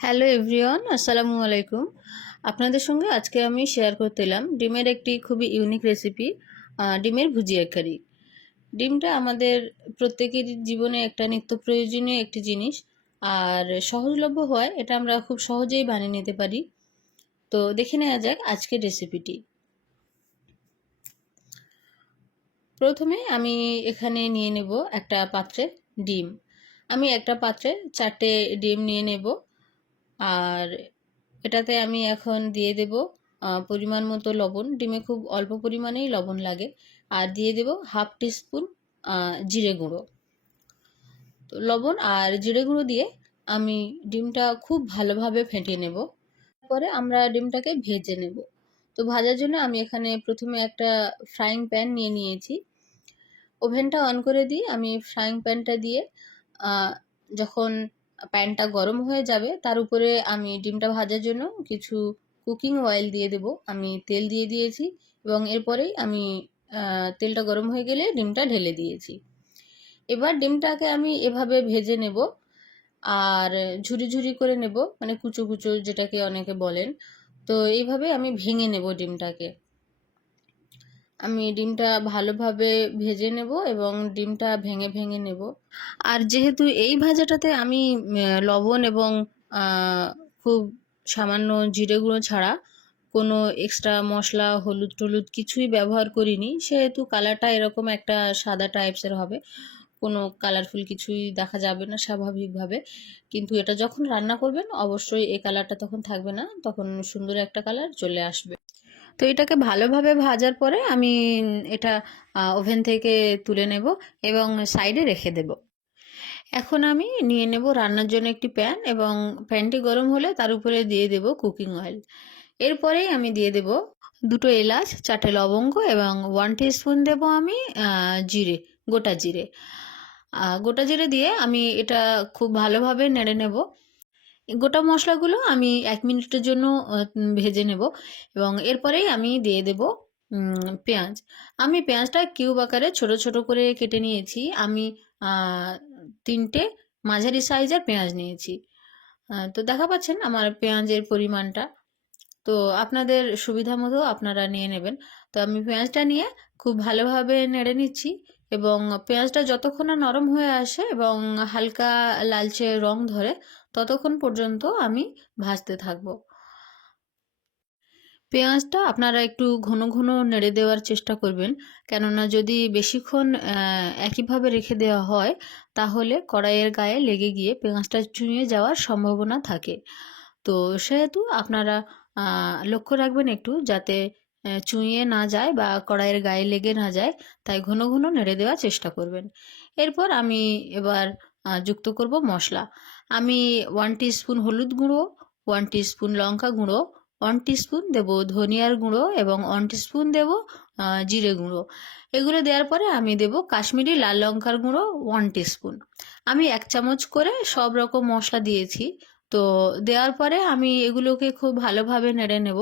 Hello everyone, আসসালামু আলাইকুম। আপনাদের সঙ্গে আজকে আমি শেয়ার করতে এলাম ডিমের একটি খুবই ইউনিক রেসিপি, ডিমের ভুজিয়া কারি। ডিমটা আমাদের প্রত্যেকের জীবনে একটা নিত্য প্রয়োজনীয় একটি জিনিস, আর সহজলভ্য হওয়ায় এটা আমরা খুব সহজেই বানিয়ে নিতে পারি। তো দেখে নেওয়া যাক আজকের রেসিপিটি। প্রথমে আমি এখানে নিয়ে নেব একটা পাত্রে ডিম। আমি একটা পাত্রে 4টে ডিম নিয়ে নেব, আর এটাতে আমি এখন দিয়ে দেব পরিমাণ মতো লবণ। ডিমে খুব অল্প পরিমাণেই লবণ লাগে। আর দিয়ে দেব হাফ টিস্পুন জিরে গুঁড়ো। তো লবণ আর জিরে গুঁড়ো দিয়ে আমি ডিমটা খুব ভালোভাবে ফেটিয়ে নেব। তারপরে আমরা ডিমটাকে ভেজে নেব। তো ভাজার জন্য আমি এখানে প্রথমে একটা ফ্রাইং প্যান নিয়ে নিয়েছি। ওভেনটা অন করে দিয়ে আমি ফ্রাইং প্যানটা দিয়ে যখন প্যানটা গরম হয়ে যাবে তার উপরে আমি ডিমটা ভাজার জন্য কিছু কুকিং অয়েল দিয়ে দেব। আমি তেল দিয়ে দিয়েছি এবং এরপরেই আমি তেলটা গরম হয়ে গেলে ডিমটা ঢেলে দিয়েছি। এবার ডিমটাকে আমি এভাবে ভেজে নেব, আর ঝুরি ঝুরি করে নেব, মানে কুচো কুচো যেটাকে অনেকে বলেন। তো এইভাবে আমি ভেঙে নেব ডিমটাকে। আমি ডিমটা ভালোভাবে ভেজে নেব এবং ডিমটা ভেঙে ভেঙে নেব। আর যেহেতু এই ভাজাটাতে আমি লবণ এবং খুব সামান্য জিরে গুঁড়ো ছাড়া কোনো এক্সট্রা মশলা, হলুদ টলুদ কিছুই ব্যবহার করিনি, সেহেতু কালারটা এরকম একটা সাদা টাইপসের হবে। কোনো কালারফুল কিছুই দেখা যাবে না স্বাভাবিকভাবে। কিন্তু এটা যখন রান্না করবেন অবশ্যই এই কালারটা তখন থাকবে না, তখন সুন্দর একটা কালার চলে আসবে। তো এটাকে ভালোভাবে ভাজার পরে আমি এটা ওভেন থেকে তুলে নেব এবং সাইডে রেখে দেব। এখন আমি নিয়ে নেব রান্নার জন্য একটি প্যান, এবং প্যানটি গরম হলে তার উপরে দিয়ে দেব কুকিং অয়েল। এরপরেই আমি দিয়ে দেব 2টো এলাচ, 4টে লবঙ্গ এবং 1 টিস্পুন দেব আমি জিরে, গোটা জিরে। গোটা জিরে দিয়ে আমি এটা খুব ভালোভাবে নেড়ে নেব। গোটা মশলাগুলো আমি 1 মিনিটের জন্য ভেজে নেব, এবং এরপরেই আমি দিয়ে দেব পেঁয়াজ। আমি পেঁয়াজটা কিউব আকারে ছোট ছোট করে কেটে নিয়েছি। আমি 3টে মাঝারি সাইজের পেঁয়াজ নিয়েছি। তো দেখা পাচ্ছেন আমার পেঁয়াজের পরিমাণটা। তো আপনাদের সুবিধা মতো আপনারা নিয়ে নেবেন। তো আমি পেঁয়াজটা নিয়ে খুব ভালোভাবে নেড়ে নিচ্ছি, এবং পেঁয়াজটা যতক্ষণ না নরম হয়ে আসে এবং হালকা লালচে রং ধরে ততক্ষণ পর্যন্ত আমি ভাজতে থাকবো। পেঁয়াজটা আপনারা একটু ঘন ঘন নেড়ে দেওয়ার চেষ্টা করবেন, কেননা যদি বেশিক্ষণ একইভাবে রেখে দেওয়া হয় তাহলে কড়াইয়ের গায়ে লেগে গিয়ে পেঁয়াজটা চুঁইয়ে যাওয়ার সম্ভাবনা থাকে। তো সেহেতু আপনারা লক্ষ্য রাখবেন একটু, যাতে চুঁইয়ে না যায় বা কড়াইয়ের গায়ে লেগে না যায়, তাই ঘন ঘন নেড়ে দেওয়ার চেষ্টা করবেন। এরপর আমি এবার যুক্ত করব মশলা। আমি 1 টিস্পুন হলুদ গুঁড়ো, 1 টিস্পুন লঙ্কা গুঁড়ো, 1 টিস্পুন দেব ধনিয়ার গুঁড়ো এবং 1 টিস্পুন দেব জিরে গুঁড়ো। এগুলো দেওয়ার পরে আমি দেব কাশ্মীরি লাল লঙ্কার গুঁড়ো 1 টিস্পুন। আমি 1 চামচ করে সব রকম মশলা দিয়েছি। তো দেওয়ার পরে আমি এগুলোকে খুব ভালোভাবে নেড়ে নেব।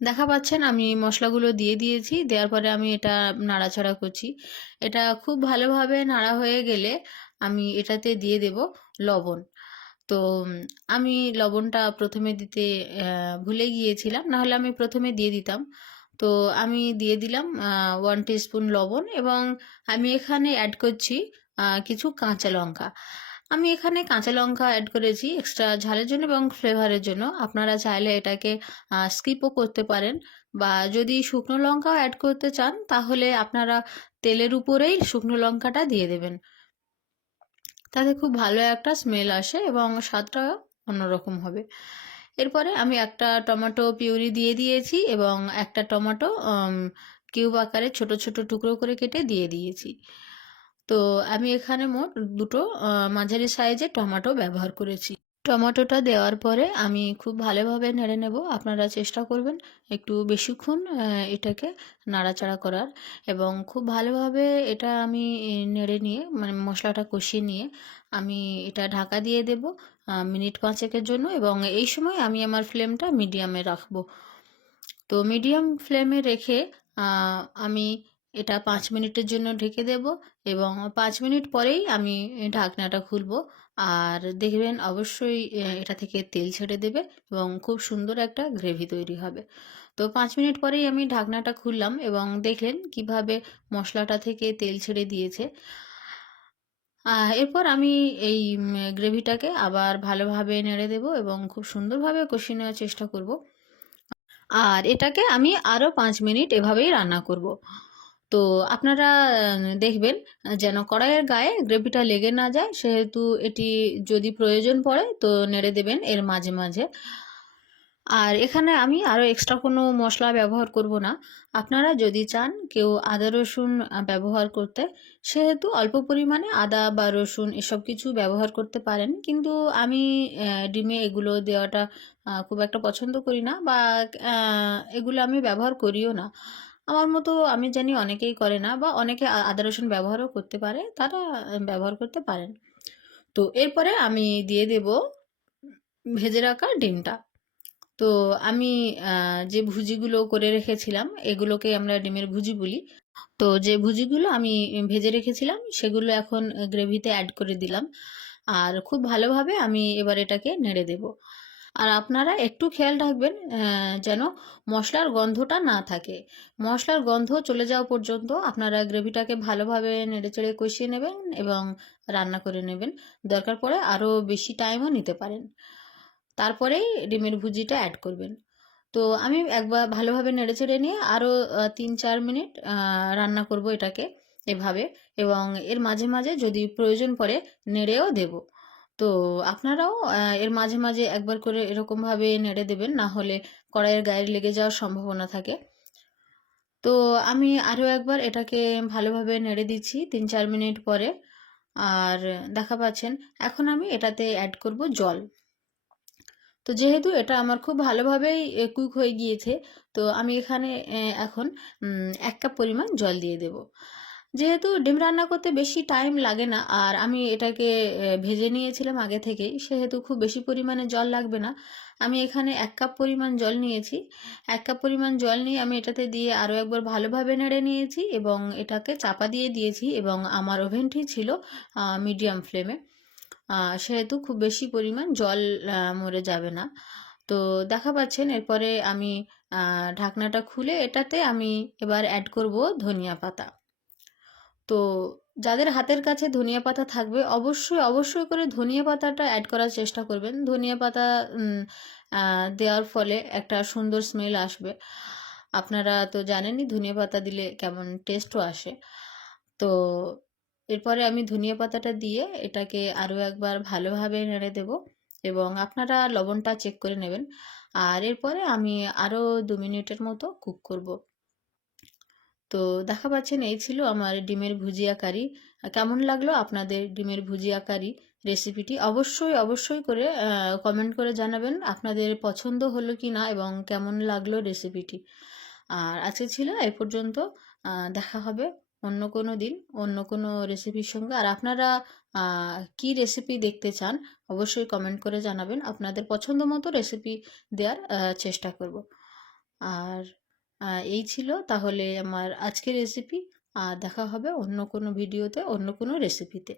দেখা পাচ্ছেন আমি মশলাগুলো দিয়ে দিয়েছি। দেওয়ার পরে আমি এটা নাড়াচাড়া করছি। এটা খুব ভালোভাবে নাড়া হয়ে গেলে আমি এটাতে দিয়ে দেব লবণ। তো আমি লবণটা প্রথমে দিতে ভুলে গিয়েছিলাম, নাহলে আমি প্রথমে দিয়ে দিতাম। তো আমি দিয়ে দিলাম 1 টিস্পুন লবণ, এবং আমি এখানে অ্যাড করছি কিছু কাঁচা লঙ্কা। আমি এখানে কাঁচা লঙ্কা অ্যাড করেছি এক্সট্রা ঝালের জন্য এবং ফ্লেভারের জন্য। আপনারা চাইলে এটাকে স্কিপও করতে পারেন, বা যদি শুকনো লঙ্কাও অ্যাড করতে চান তাহলে আপনারা তেলের উপরেই শুকনো লঙ্কাটা দিয়ে দেবেন। তাতে খুব ভালো একটা স্মেল আসে এবং স্বাদটাও অন্যরকম হবে। এরপরে আমি একটা টমেটো পিউরি দিয়ে দিয়েছি এবং একটা টমেটো কিউব আকারে ছোট ছোট টুকরো করে কেটে দিয়ে দিয়েছি। তো আমি এখানে মোট 2টো মাঝারি সাইজের টমেটো ব্যবহার করেছি। টমেটোটা দেওয়ার পরে আমি খুব ভালোভাবে নেড়ে নেব। আপনারা চেষ্টা করবেন একটু বেশিক্ষণ এটাকে নাড়াচাড়া করার, এবং খুব ভালোভাবে এটা আমি নেড়ে নিয়ে, মানে মশলাটা কষিয়ে নিয়ে আমি এটা ঢাকা দিয়ে দেব মিনিট 5 জন্য, এবং এই সময় আমি আমার ফ্লেমটা মিডিয়ামে রাখবো। তো মিডিয়াম ফ্লেমে রেখে আমি এটা 5 মিনিটের জন্য ঢেকে দেব, এবং 5 মিনিট পরেই আমি ঢাকনাটা খুলব। আর দেখবেন অবশ্যই এটা থেকে তেল ছেড়ে দেবে এবং খুব সুন্দর একটা গ্রেভি তৈরি হবে। তো ৫ মিনিট পরেই আমি ঢাকনাটা খুললাম এবং দেখলেন কিভাবে মশলাটা থেকে তেল ছেড়ে দিয়েছে। এরপর আমি এই গ্রেভিটাকে আবার ভালোভাবে নেড়ে দেবো এবং খুব সুন্দরভাবে কষিয়ে নেওয়ার চেষ্টা করব। আর এটাকে আমি আরও ৫ মিনিট এভাবেই রান্না করব। তো আপনারা দেখবেন যেন কড়াইয়ের গায়ে গ্রেভিটা লেগে না যায়, সেহেতু এটি যদি প্রয়োজন পড়ে তো নেড়ে দেবেন এর মাঝে মাঝে। আর এখানে আমি আরও এক্সট্রা কোনো মশলা ব্যবহার করব না। আপনারা যদি চান কেউ আদা রসুন ব্যবহার করতে, সেহেতু অল্প পরিমাণে আদা বা রসুন এসব কিছু ব্যবহার করতে পারেন। কিন্তু আমি ডিমে এগুলো দেওয়াটা খুব একটা পছন্দ করি না, বা এগুলো আমি ব্যবহার করিও না। আমার মতো আমি জানি অনেকেই করে না, বা অনেকে আদা রসুন ব্যবহারও করতে পারে, তারা ব্যবহার করতে পারেন। তো এরপরে আমি দিয়ে দেব ভেজে রাখা ডিমটা। তো আমি যে ভুজিগুলো করে রেখেছিলাম, এগুলোকে আমরা ডিমের ভুজি বলি। তো যে ভুজিগুলো আমি ভেজে রেখেছিলাম সেগুলো এখন গ্রেভিতে অ্যাড করে দিলাম। আর খুব ভালোভাবে আমি এবার এটাকে নেড়ে দেব। আর আপনারা একটু খেয়াল রাখবেন যেন মশলার গন্ধটা না থাকে। মশলার গন্ধ চলে যাওয়া পর্যন্ত আপনারা গ্রেভিটাকে ভালোভাবে নেড়েচেড়ে কষিয়ে নেবেন এবং রান্না করে নেবেন। দরকার পড়ে আরও বেশি টাইমও নিতে পারেন। তারপরেই ডিমের ভুজিটা অ্যাড করবেন। তো আমি একবার ভালোভাবে নেড়েচেড়ে নিয়ে আরও ৩-৪ মিনিট রান্না করব এটাকে এভাবে, এবং এর মাঝে মাঝে যদি প্রয়োজন পড়ে নেড়েও দেব। তো আপনারাও এর মাঝে মাঝে একবার করে এরকমভাবে নেড়ে দেবেন, না হলে কড়াইয়ের গায়ে লেগে যাওয়ার সম্ভাবনা থাকে। তো আমি আরও একবার এটাকে ভালোভাবে নেড়ে দিচ্ছি ৩-৪ মিনিট পরে। আর দেখা পাচ্ছেন এখন আমি এটাতে অ্যাড করব জল। তো যেহেতু এটা আমার খুব ভালোভাবেই কুক হয়ে গিয়েছে, তো আমি এখানে এখন ১ কাপ পরিমাণ জল দিয়ে দেব। যেহেতু ডিম রান্না করতে বেশি টাইম লাগে না, আর আমি এটাকে ভেজে নিয়েছিলাম আগে থেকেই, সেহেতু খুব বেশি পরিমাণে জল লাগবে না। আমি এখানে ১ কাপ পরিমাণ জল নিয়েছি। ১ কাপ পরিমাণ জল নিয়ে আমি এটাতে দিয়ে আরও একবার ভালোভাবে নেড়ে নিয়েছি এবং এটাকে চাপা দিয়ে দিয়েছি, এবং আমার ওভেনটি ছিল মিডিয়াম ফ্লেমে। সেহেতু খুব বেশি পরিমাণ জল মরে যাবে না। তো দেখা পাচ্ছেন এরপরে আমি ঢাকনাটা খুলে এটাতে আমি এবার অ্যাড করব ধনিয়া পাতা। তো যাদের হাতের কাছে ধনিয়া পাতা থাকবে অবশ্যই অবশ্যই করে ধনিয়া পাতাটা অ্যাড করার চেষ্টা করবেন। ধনিয়া পাতা দেওয়ার ফলে একটা সুন্দর স্মেল আসবে। আপনারা তো জানেনই ধনিয়া পাতা দিলে কেমন টেস্টও আসে। তো এরপরে আমি ধনিয়া পাতাটা দিয়ে এটাকে আরও একবার ভালোভাবে নেড়ে দেব, এবং আপনারা লবণটা চেক করে নেবেন। আর এরপরে আমি আরও ২ মিনিটের মতো কুক করব। তো দেখা পাচ্ছেন এই ছিল আমার ডিমের ভুজিয়া কারি। কেমন লাগলো আপনাদের ডিমের ভুজিয়া কারি রেসিপিটি? অবশ্যই অবশ্যই করে কমেন্ট করে জানাবেন আপনাদের পছন্দ হলো কি না এবং কেমন লাগলো রেসিপিটি। আর আজকে ছিল এই পর্যন্ত। দেখা হবে অন্য কোনো দিন অন্য কোনো রেসিপির সঙ্গে। আর আপনারা কী রেসিপি দেখতে চান অবশ্যই কমেন্ট করে জানাবেন। আপনাদের পছন্দ মতো রেসিপি দেওয়ার চেষ্টা করব। আর এই ছিল তাহলে আমার আজকের রেসিপি। দেখা হবে অন্য কোনো ভিডিওতে অন্য কোনো রেসিপিতে।